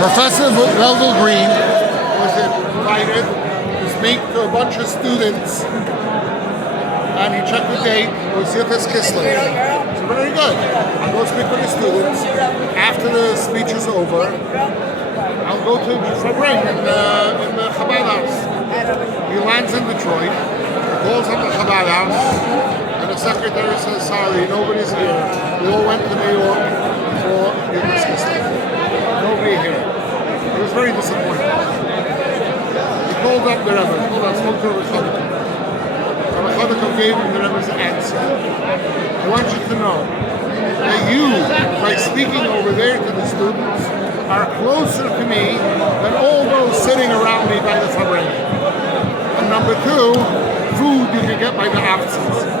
Professor Vogel Green was invited to speak to a bunch of students, and he checked the date. It was Yisroel Kislev. So very good. I'll go speak with the students. After the speech is over, I'll go to Farbrengen in the Chabad house. He lands in Detroit, calls up the Chabad house, and the secretary says, sorry, nobody's here. We all went to New York for Yisroel Kislev. Nobody here. He was very disappointed. He called up the Rebbe, spoke to the Rebbe. Rabbi Chodakov gave him the Rebbe's answer. I want you to know that you, by speaking over there to the students, are closer to me than all those sitting around me by the Farbrengen. And number two, food you can get by the absence.